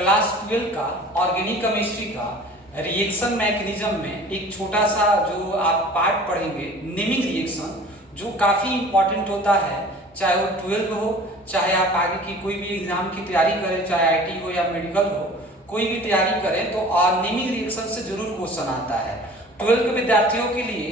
Class 12 का organic chemistry का reaction mechanism में एक छोटा सा जो आप पार्ट पढ़ेंगे नेमिंग रिएक्शन, जो काफ़ी इंपॉर्टेंट होता है। चाहे वो 12 हो, चाहे आप आगे की कोई भी एग्जाम की तैयारी करें, चाहे आईटी हो या मेडिकल हो, कोई भी तैयारी करें तो नेमिंग रिएक्शन से जरूर क्वेश्चन आता है। 12 के विद्यार्थियों के लिए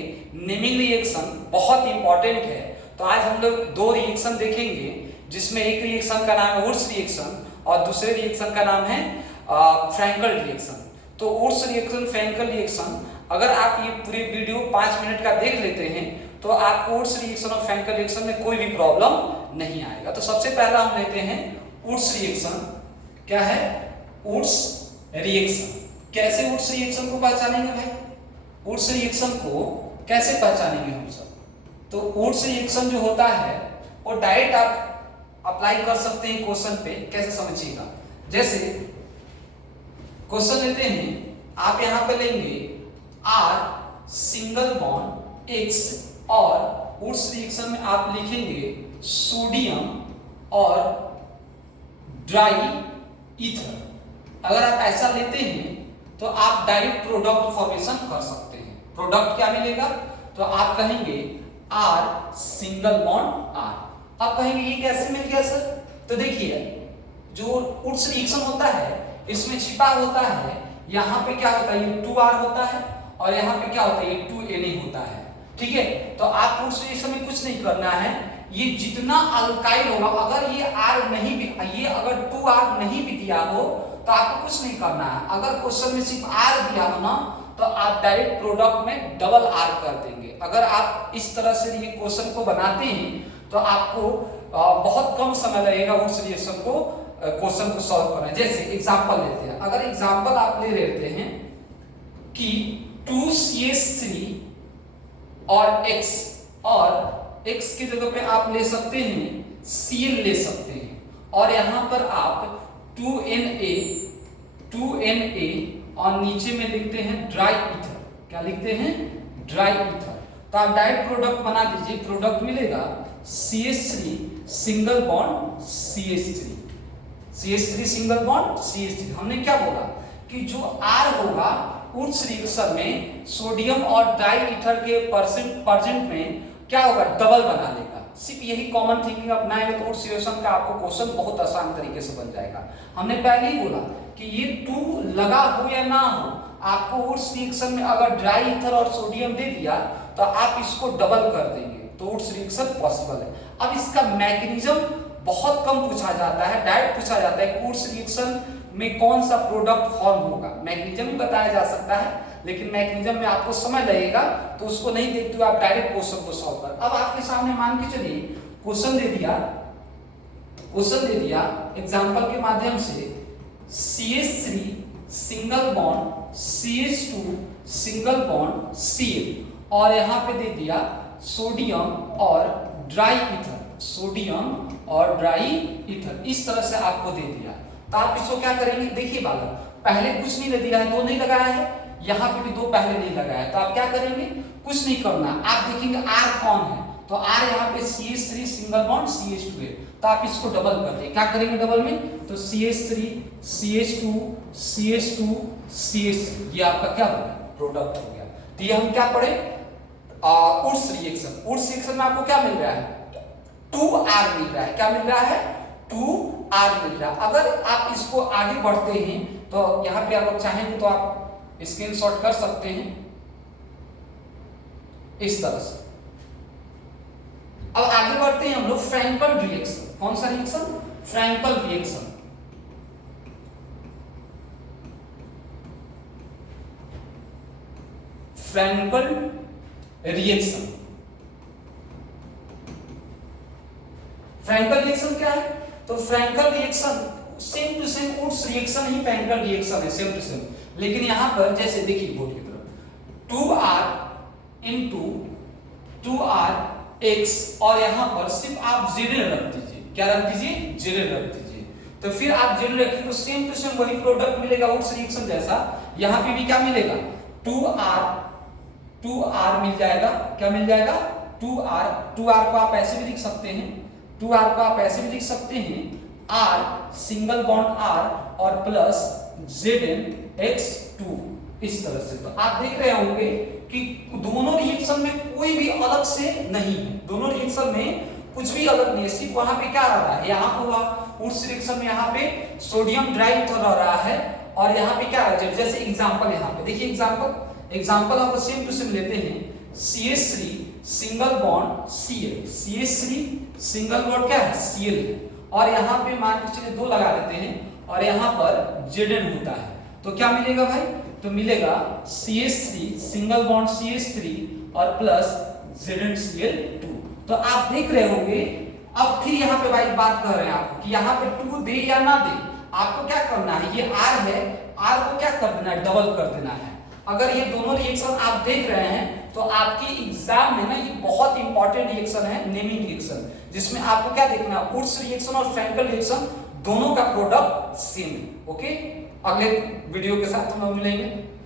नेमिंग रिएक्शन बहुत इंपॉर्टेंट है। तो आज हम लोग दो रिएक्शन देखेंगे, जिसमें एक रिएक्शन का नाम है वुड्स रिएक्शन और दूसरे रिएक्शन का नाम है फ्रैंकल रिएक्शन। तो वुड्स रिएक्शन, फ्रैंकल रिएक्शन, अगर आप ये पूरी वीडियो 5 मिनट का देख लेते हैं तो आपको वुड्स रिएक्शन और फ्रैंकल रिएक्शन में कोई भी प्रॉब्लम नहीं आएगा। तो सबसे पहला हम लेते हैं वुड्स रिएक्शन। क्या है वुड्स रिएक्शन? कैसे वुड्स रिएक्शन को पहचानेंगे भाई? वुड्स रिएक्शन को कैसे पहचानेंगे हम सब? तो वुड्स रिएक्शन जो होता है वो डायरेक्ट आप अप्लाई कर सकते हैं क्वेश्चन पे। कैसे समझिएगा, जैसे क्वेश्चन लेते हैं, आप यहां पर लेंगे R सिंगल बॉन्ड X और वुड्स रिएक्शन में आप लिखेंगे सोडियम और ड्राई ईथर। अगर आप ऐसा लेते हैं तो आप डायरेक्ट प्रोडक्ट फॉर्मेशन कर सकते हैं। प्रोडक्ट क्या मिलेगा? तो आप कहेंगे R सिंगल बॉन्ड R। आप कहेंगे ये कैसे मिल गया सर? तो देखिए, जो वुड्स रिएक्शन होता है इसमें छिपा होता है, यहाँ पे क्या होता है, ये 2R होता है और यहाँ पे क्या होता है, ये 2Na होता है। ठीक है, तो आप वुड्स रिएक्शन में कुछ नहीं करना है। ये जितना अल्काइल होगा, अगर ये R नहीं भी, ये अगर 2R नहीं भी दिया हो तो आपको कुछ नहीं करना है। अगर क्वेश्चन में सिर्फ R दिया हो ना, तो आप डायरेक्ट प्रोडक्ट में डबल R कर देंगे। अगर आप इस तरह से ये क्वेश्चन को बनाते हैं तो आपको बहुत कम समय लगेगा वुड्स रिएक्शन को क्वेश्चन को सॉल्व करना। जैसे एग्जांपल लेते हैं, अगर एग्जांपल आप ले लेते हैं कि 2CH3 और X, और X की जगह पे आप ले सकते हैं Cl ले सकते हैं, और यहां पर आप 2Na और नीचे में लिखते हैं ड्राई ईथर। क्या लिखते हैं? Dry ether. तो आप डायरेक्ट प्रोडक्ट बना दीजिए। प्रोडक्ट मिलेगा CH3 single bond CH3, CH3 single bond CH3। हमने क्या बोला कि जो R होगा वुड्स रिएक्शन में सोडियम और ड्राई ईथर के परसेंट में क्या होगा, डबल बना लेगा। सिर्फ यही कॉमन थिंकिंग अपनाएंगे तो वुड्स रिएक्शन का आपको क्वेश्चन बहुत आसान तरीके से बन जाएगा। हमने पहले ही बोला कि ये 2 लगा हो या ना हो, आपको वुड्स रिएक्शन में अगर ड्राई ईथर और सोडियम दे दिया तो आप इसको डबल कर देंगे तो वुड्स रिएक्शन पॉसिबल है। अब इसका मैकेनिज्म बहुत कम पूछा जाता है, डायरेक्ट पूछा जाता है कि वुड्स रिएक्शन में कौन सा प्रोडक्ट फॉर्म होगा। मैकेनिज्म भी बताया जा सकता है, लेकिन मैकेनिज्म में आपको समय लगेगा, तो उसको नहीं देखते हुए आप डायरेक्ट क्वेश्चन को सॉल्व कर। अब आपके सामने मान के चलिए क्वेश्चन दे दिया एग्जांपल के माध्यम से CH3 single bond CH2 single bond Cl, और यहाँ पे दे दिया सोडियम और ड्राई ईथर, सोडियम और ड्राई ईथर। इस तरह से आपको दे दिया, तो आप इसको क्या करेंगे? देखिए बालक, पहले कुछ नहीं दिया है, 2 नहीं लगाया है, यहाँ पे भी 2 पहले नहीं लगाया है, तो आप क्या करेंगे? कुछ नहीं करना। आप देखेंगे R कौन है, तो R यहाँ पे CH3 सिंगल बॉन्ड CH2 है, तो आप इसको डबल कर दें। क्या करेंगे डबल में? तो CH3 CH2 CH2 CH3, ये आपका क्या हो गया? प्रोडक्ट हो गया। तो ये हम क्या पढ़े? Wurtz reaction. वुड्स रिएक्शन में आपको क्या मिल रहा है? 2R मिल रहा है। क्या मिल रहा है? 2R मिल रहा है। अगर आप इसको आगे बढ़ते हैं तो यहाँ पे अगर चाहेंगे तो आप स्क्रीनशॉट कर सकते हैं इस तरह से। अब आगे बढ़ते हैं हम लोग फ्रैंकल रिएक्शन। कौन सा reaction? Frankland reaction. Frankland reaction. Frankland reaction क्या है? तो Frankland reaction same to same Wurtz reaction ही फ्रैंकल रिएक्शन है, सेम टू सेम। लेकिन यहां पर जैसे देखिए बोर्ड की तरफ 2R इंटू 2RX, और यहां पर सिर्फ आप 0 रख दीजिए। क्या रख दीजिए? 0 रख दीजिए। तो फिर आप 0 रखिए तो सेम टू सेम वही प्रोडक्ट मिलेगा वुड्स रिएक्शन जैसा। यहां पे भी क्या मिलेगा? 2R मिल जाएगा। क्या मिल जाएगा? 2R को आप ऐसे भी लिख सकते हैं, 2R को आप ऐसे भी लिख सकते हैं R सिंगल बॉन्ड R और प्लस ZnH2 इस तरह से। तो आप देख रहे होंगे कि दोनों रिएक्शन में कोई भी अलग से नहीं है, दोनों रिएक्शन में कुछ भी अलग नहीं है, सिर्फ वहां पे क्या रह रहा है, यहाँ हुआ उस रिएक्शन में यहाँ पे सोडियम ड्राइव रह रहा है और यहाँ पे क्या है, जैसे एग्जांपल यहाँ पे देखिए, एग्जांपल आपको सेम टू सेम लेते हैं, CH3 single bond Cl, CH3 single bond क्या है Cl, और यहाँ पे मान के चलिए 2 लगा देते हैं और यहाँ पर Zn होता है, तो क्या मिलेगा भाई, तो मिलेगा CH3 सिंगल बॉन्ड CH3 और प्लस ZnCl2। तो आप देख रहे होंगे, अब फिर यहाँ पे भाई बात कर रहे हैं आपको कि यहाँ पे 2 दे या ना दे, आपको क्या करना है, ये R है, R को क्या कर देना है, डबल कर देना है। अगर ये दोनों रिएक्शन आप देख रहे हैं तो आपके एग्जाम में ना ये बहुत इंपॉर्टेंट रिएक्शन है, नेमिंग रिएक्शन, जिसमें आपको क्या देखना है, वुड्स रिएक्शन और फ्रैंकल रिएक्शन दोनों का प्रोडक्ट सेम है। ओके, अगले वीडियो के साथ हम मिलेंगे।